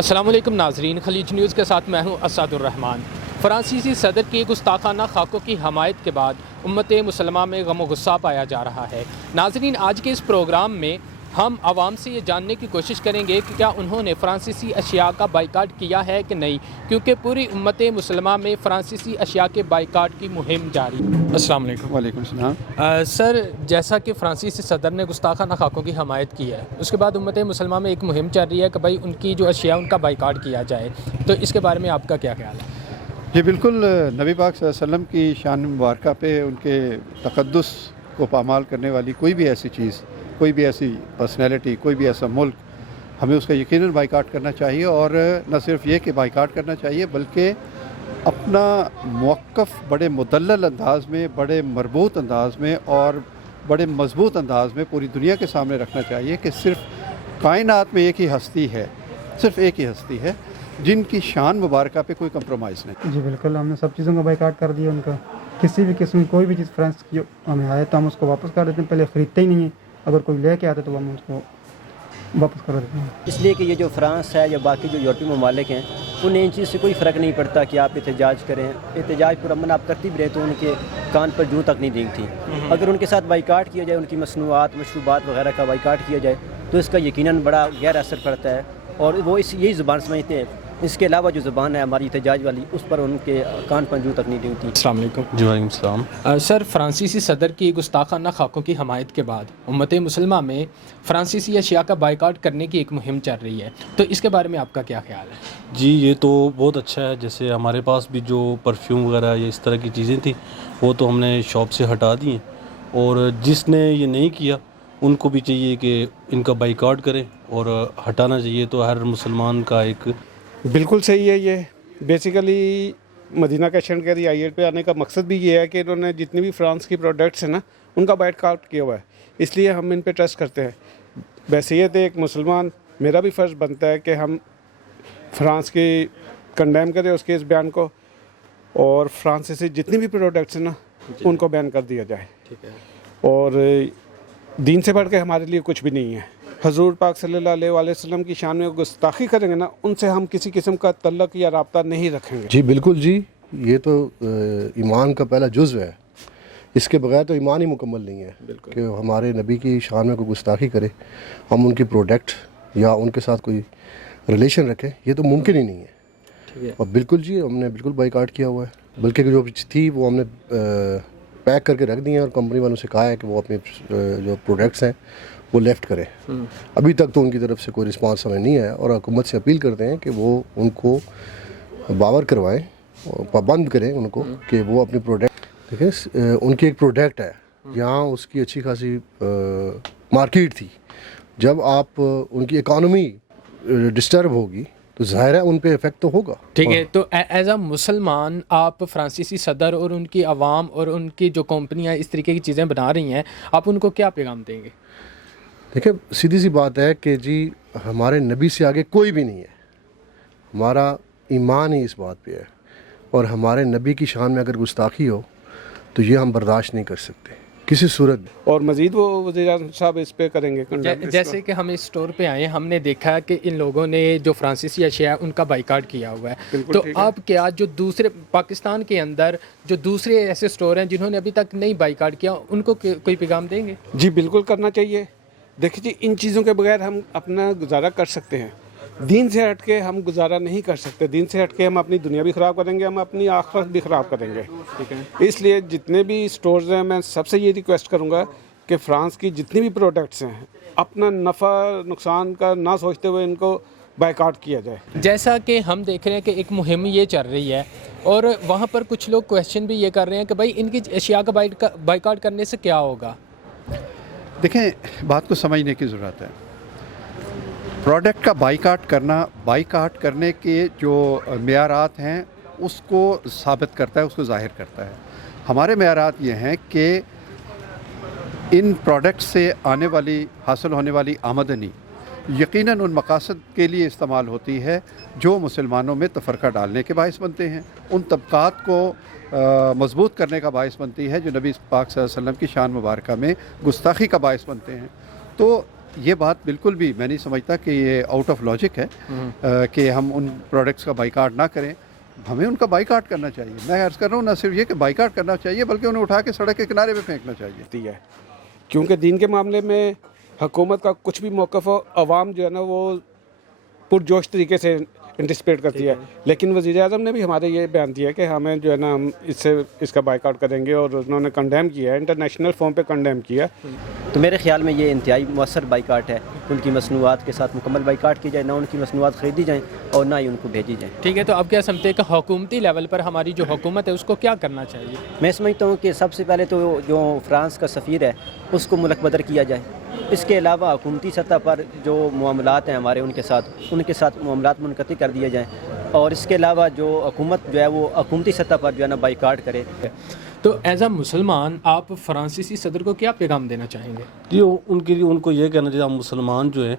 السلام علیکم ناظرین، خلیج نیوز کے ساتھ میں ہوں اسد الرحمان۔ فرانسیسی صدر کی گستاخانہ خاکوں کی حمایت کے بعد امت مسلمہ میں غم و غصہ پایا جا رہا ہے۔ ناظرین، آج کے اس پروگرام میں ہم عوام سے یہ جاننے کی کوشش کریں گے کہ کیا انہوں نے فرانسیسی اشیاء کا بائیکاٹ کیا ہے کہ نہیں، کیونکہ پوری امت مسلمہ میں فرانسیسی اشیاء کے بائیکاٹ کی مہم جاری ہے۔ السلام علیکم۔ وعلیکم السلام۔ سر، جیسا کہ فرانسیسی صدر نے گستاخانہ خاکوں کی حمایت کی ہے، اس کے بعد امت مسلمہ میں ایک مہم چل رہی ہے کہ بھائی ان کی جو اشیاء ان کا بائیکاٹ کیا جائے، تو اس کے بارے میں آپ کا کیا خیال ہے؟ یہ بالکل نبی پاک صلی اللہ علیہ وسلم کی شان مبارکہ پہ، ان کے تقدس کو پامال کرنے والی کوئی بھی ایسی چیز، کوئی بھی ایسی پرسنالٹی، کوئی بھی ایسا ملک، ہمیں اس کا یقیناً بائیکاٹ کرنا چاہیے۔ اور نہ صرف یہ کہ بائیکاٹ کرنا چاہیے، بلکہ اپنا موقف بڑے مدلل انداز میں، بڑے مربوط انداز میں اور بڑے مضبوط انداز میں پوری دنیا کے سامنے رکھنا چاہیے کہ صرف کائنات میں ایک ہی ہستی ہے، صرف ایک ہی ہستی ہے جن کی شان مبارکہ پہ کوئی کمپرومائز نہیں۔ جی بالکل، ہم نے سب چیزوں کا بائیکاٹ کر دیا ان کا۔ کسی بھی قسم کی کوئی بھی چیز فرانس کی ہمیں آئے تو ہم اس کو واپس کر دیتے ہیں، پہلے خریدتے ہی نہیں ہیں، اگر کوئی لے کے آتے تو ہم اس کو واپس کر دیتے ہیں۔ اس لیے کہ یہ جو فرانس ہے یا باقی جو یورپی ممالک ہیں، انہیں ان چیز سے کوئی فرق نہیں پڑتا کہ آپ احتجاج کریں، احتجاج پر امن آپ کرتی بھی رہے تو ان کے کان پر جوں تک نہیں دینگتی۔ اگر ان کے ساتھ بائیکاٹ کیا جائے، ان کی مصنوعات، مشروبات وغیرہ کا بائیکاٹ کیا جائے تو اس کا یقیناً بڑا گہرا اثر پڑتا ہے، اور وہ یہی زبان سمجھتے ہیں۔ اس کے علاوہ جو زبان ہے ہماری احتجاج والی، اس پر ان کے کان پر جوں تک نہیں دینگتی۔ السلام علیکم۔ جی وعلیکم السلام۔ سر، فرانسیسی صدر کی گستاخانہ خاکوں کی حمایت کے بعد امت مسلمہ میں فرانسیسی اشیاء کا بائیکاٹ کرنے کی ایک مہم چل رہی ہے، تو اس کے بارے میں آپ کا کیا خیال ہے؟ جی یہ تو بہت اچھا ہے۔ جیسے ہمارے پاس بھی جو پرفیوم وغیرہ یا اس طرح کی چیزیں تھیں، وہ تو ہم نے شاپ سے ہٹا دی ہیں، اور جس نے یہ نہیں کیا ان کو بھی چاہیے کہ ان کا بائیکاٹ کریں اور ہٹانا چاہیے۔ تو ہر مسلمان کا ایک بالکل صحیح ہے۔ یہ بیسیکلی مدینہ کیشن کے رعایت پہ آنے کا مقصد بھی یہ ہے کہ انہوں نے جتنی بھی فرانس کی پروڈکٹس ہیں نا، ان کا بائیکاٹ کیا ہوا ہے، اس لیے ہم ان پہ ٹرسٹ کرتے ہیں۔ بحیثیت ایک مسلمان میرا بھی فرض بنتا ہے کہ ہم فرانس کی کنڈیم کریں اس کے اس بیان کو، اور فرانس سے جتنی بھی پروڈکٹس ہیں نا ان کو بین کر دیا جائے۔ ٹھیک ہے۔ اور دین سے بڑھ کے ہمارے لیے کچھ بھی نہیں ہے۔ حضور پاک صلی اللہ علیہ وآلہ وسلم کی شان میں گستاخی کریں گے نا، ان سے ہم کسی قسم کا تعلق یا رابطہ نہیں رکھیں گے۔ جی بالکل جی، یہ تو ایمان کا پہلا جزو ہے، اس کے بغیر تو ایمان ہی مکمل نہیں ہے کہ ہمارے نبی کی شان میں کوئی گستاخی کرے، ہم ان کی پروڈکٹ یا ان کے ساتھ کوئی ریلیشن رکھیں، یہ تو ممکن ہی نہیں ہے۔ اور بالکل جی، ہم نے بالکل بائیکاٹ کیا ہوا ہے، بلکہ جو تھی وہ ہم نے پیک کر کے رکھ دی ہیں، اور کمپنی والوں سے کہا ہے کہ وہ اپنی جو پروڈکٹس ہیں وہ لیفٹ کریں۔ ابھی تک تو ان کی طرف سے کوئی رسپانس ہمیں نہیں ہے، اور حکومت سے اپیل کرتے ہیں کہ وہ ان کو باور کروائیں اور پابند کریں ان کو کہ وہ اپنی پروڈکٹ، دیکھیں ان کی ایک پروڈکٹ ہے یہاں، اس کی اچھی خاصی مارکیٹ تھی، جب آپ ان کی اکانومی ڈسٹرب ہوگی تو ظاہر ہے ان پہ افیکٹ تو ہوگا۔ ٹھیک ہے، تو ایز اے مسلمان آپ فرانسیسی صدر اور ان کی عوام اور ان کی جو کمپنیاں اس طریقے کی چیزیں بنا رہی ہیں، آپ ان کو کیا پیغام دیں گے؟ دیکھیں سیدھی سی بات ہے کہ جی ہمارے نبی سے آگے کوئی بھی نہیں ہے، ہمارا ایمان ہی اس بات پہ ہے، اور ہمارے نبی کی شان میں اگر گستاخی ہو تو یہ ہم برداشت نہیں کر سکتے کسی صورت میں۔ اور مزید وہ وزیر اعظم صاحب اس پہ کریں گے جیسے کہ ہم اس سٹور پہ آئے، ہم نے دیکھا کہ ان لوگوں نے جو فرانسیسی اشیاء ان کا بائیکاٹ کیا ہوا ہے، تو آپ کیا جو دوسرے پاکستان کے اندر جو دوسرے ایسے سٹور ہیں جنہوں نے ابھی تک نہیں بائیکاٹ کیا، ان کو کوئی پیغام دیں گے؟ جی بالکل کرنا چاہیے۔ دیکھیے جی، ان چیزوں کے بغیر ہم اپنا گزارا کر سکتے ہیں، دین سے ہٹ کے ہم گزارا نہیں کر سکتے۔ دین سے ہٹ کے ہم اپنی دنیا بھی خراب کریں گے، ہم اپنی آخرت بھی خراب کریں گے۔ ٹھیک ہے، اس لیے جتنے بھی سٹورز ہیں، میں سب سے یہ ریکویسٹ کروں گا کہ فرانس کی جتنی بھی پروڈکٹس ہیں، اپنا نفع نقصان کا نہ سوچتے ہوئے ان کو بائیکاٹ کیا جائے۔ جیسا کہ ہم دیکھ رہے ہیں کہ ایک مہم یہ چل رہی ہے، اور وہاں پر کچھ لوگ کویشچن بھی یہ کر رہے ہیں کہ بھائی ان کی اشیاء کا بائیکاٹ کرنے سے کیا ہوگا؟ دیکھیں، بات کو سمجھنے کی ضرورت ہے۔ پروڈکٹ کا بائیکاٹ کرنے کے جو معیارات ہیں اس کو ثابت کرتا ہے، اس کو ظاہر کرتا ہے۔ ہمارے معیارات یہ ہیں کہ ان پروڈکٹ سے حاصل ہونے والی آمدنی یقیناً ان مقاصد کے لیے استعمال ہوتی ہے جو مسلمانوں میں تفرقہ ڈالنے کے باعث بنتے ہیں، ان طبقات کو مضبوط کرنے کا باعث بنتی ہے جو نبی پاک صلی اللہ علیہ وسلم کی شان مبارکہ میں گستاخی کا باعث بنتے ہیں۔ تو یہ بات بالکل بھی میں نہیں سمجھتا کہ یہ آؤٹ آف لاجک ہے کہ ہم ان پروڈکٹس کا بائیکاٹ نہ کریں. ہمیں ان کا بائیکاٹ کرنا چاہیے. میں عرض کر رہا ہوں نہ صرف یہ کہ بائیکاٹ کرنا چاہیے بلکہ انہیں اٹھا کے سڑک کے کنارے پہ پھینکنا چاہیے. ہے کیونکہ دین کے معاملے میں حکومت کا کچھ بھی موقف ہو, عوام جو ہے نا وہ پرجوش طریقے سے انٹسپیٹ کرتی ہے. لیکن وزیر اعظم نے بھی ہمارے یہ بیان دیا کہ ہمیں جو ہے نا ہم اس کا بائیکاٹ کریں گے, اور انہوں نے کنڈیم کیا ہے, انٹرنیشنل فورم پہ کنڈیم کیا. تو میرے خیال میں یہ انتہائی مؤثر بائیکاٹ ہے. ان کی مصنوعات کے ساتھ مکمل بائیکاٹ کی جائے, نہ ان کی مصنوعات خریدی جائیں اور نہ ہی ان کو بھیجی جائیں. ٹھیک ہے, تو اب کیا سمجھتے ہیں کہ حکومتی لیول پر ہماری جو حکومت ہے اس کو کیا کرنا چاہیے؟ میں سمجھتا ہوں کہ سب سے پہلے تو جو فرانس کا سفیر ہے اس کو ملک بدر کیا جائے. اس کے علاوہ حکومتی سطح پر جو معاملات ہیں ہمارے ان کے ساتھ معاملات منقطع کر دیے جائیں. اور اس کے علاوہ جو حکومت جو ہے وہ حکومتی سطح پر جو ہے نا بائیکاٹ کرے. تو ایز اے مسلمان آپ فرانسیسی صدر کو کیا پیغام دینا چاہیں گے؟ جی ان کے لیے ان کو یہ کہنا چاہیے, ہم مسلمان جو ہیں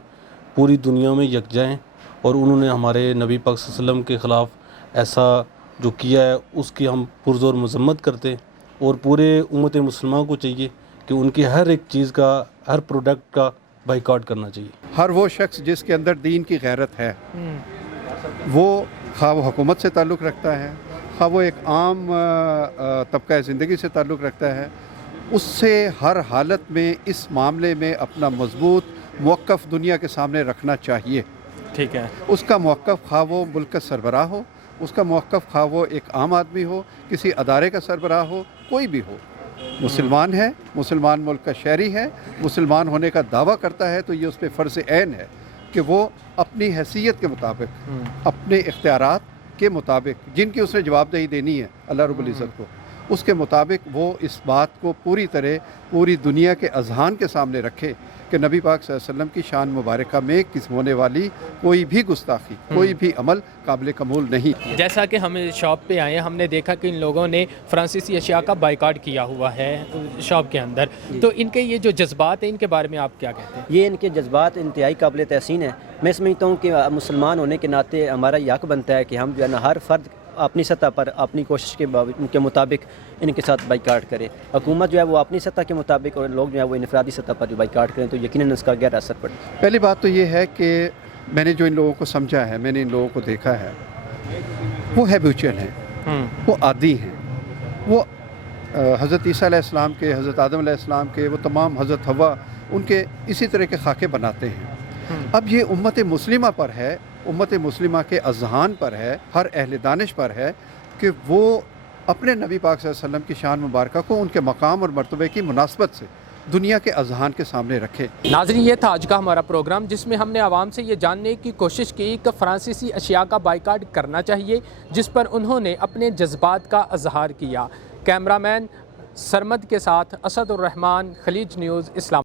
پوری دنیا میں یکجا ہیں, اور انہوں نے ہمارے نبی پاک صلی اللہ علیہ وسلم کے خلاف ایسا جو کیا ہے اس کی ہم پرزور مذمت کرتے ہیں. اور پورے امت مسلمہ کو چاہیے کہ ان کی ہر ایک چیز کا, ہر پروڈکٹ کا بائیکاٹ کرنا چاہیے. ہر وہ شخص جس کے اندر دین کی غیرت ہے, وہ خواہ وہ حکومت سے تعلق رکھتا ہے, خواہ وہ ایک عام طبقہ زندگی سے تعلق رکھتا ہے, اس سے ہر حالت میں اس معاملے میں اپنا مضبوط موقف دنیا کے سامنے رکھنا چاہیے. ٹھیک ہے, اس کا موقف خواہ وہ ملک کا سربراہ ہو, اس کا موقف خواہ وہ ایک عام آدمی ہو, کسی ادارے کا سربراہ ہو, کوئی بھی ہو, مسلمان ہے, مسلمان ملک کا شہری ہے, مسلمان ہونے کا دعویٰ کرتا ہے, تو یہ اس پہ فرض عین ہے کہ وہ اپنی حیثیت کے مطابق, اپنے اختیارات کے مطابق, جن کی اس نے جواب دہی دینی ہے اللہ رب العزت کو, اس کے مطابق وہ اس بات کو پوری طرح پوری دنیا کے اذہان کے سامنے رکھے کہ نبی پاک صلی اللہ علیہ وسلم کی شان مبارکہ میں ہونے والی کوئی بھی گستاخی, کوئی بھی عمل قابل قبول نہیں. جیسا کہ ہم شاپ پہ آئے, ہم نے دیکھا کہ ان لوگوں نے فرانسیسی اشیاء کا بائیکاٹ کیا ہوا ہے شاپ کے اندر, تو ان کے یہ جو جذبات ہیں ان کے بارے میں آپ کیا کہتے ہیں؟ یہ ان کے جذبات انتہائی قابل تحسین ہیں. میں سمجھتا ہوں کہ مسلمان ہونے کے ناطے ہمارا یہ حق بنتا ہے کہ ہم جو ہے نا ہر فرد اپنی سطح پر اپنی کوشش کے مطابق ان کے ساتھ بائیکاٹ کرے. حکومت جو ہے وہ اپنی سطح کے مطابق, اور لوگ جو ہے وہ انفرادی سطح پر جو بائیکاٹ کریں تو یقیناً اس کا گہرا اثر پڑے. پہلی بات تو یہ ہے کہ میں نے جو ان لوگوں کو سمجھا ہے, میں نے ان لوگوں کو دیکھا ہے, وہ ہیبیچوئل ہیں, وہ عادی ہیں. وہ حضرت عیسیٰ علیہ السلام کے, حضرت آدم علیہ السلام کے, وہ تمام حضرت حوا, ان کے اسی طرح کے خاکے بناتے ہیں. اب یہ امت مسلمہ پر ہے, امت مسلمہ کے اذہان پر ہے, ہر اہل دانش پر ہے کہ وہ اپنے نبی پاک صلی اللہ علیہ وسلم کی شان مبارکہ کو ان کے مقام اور مرتبے کی مناسبت سے دنیا کے اذہان کے سامنے رکھے. ناظرین, یہ تھا آج کا ہمارا پروگرام جس میں ہم نے عوام سے یہ جاننے کی کوشش کی کہ فرانسیسی اشیاء کا بائیکاٹ کرنا چاہیے, جس پر انہوں نے اپنے جذبات کا اظہار کیا. کیمرہ مین سرمد کے ساتھ اسد الرحمان, خلیج نیوز, اسلام.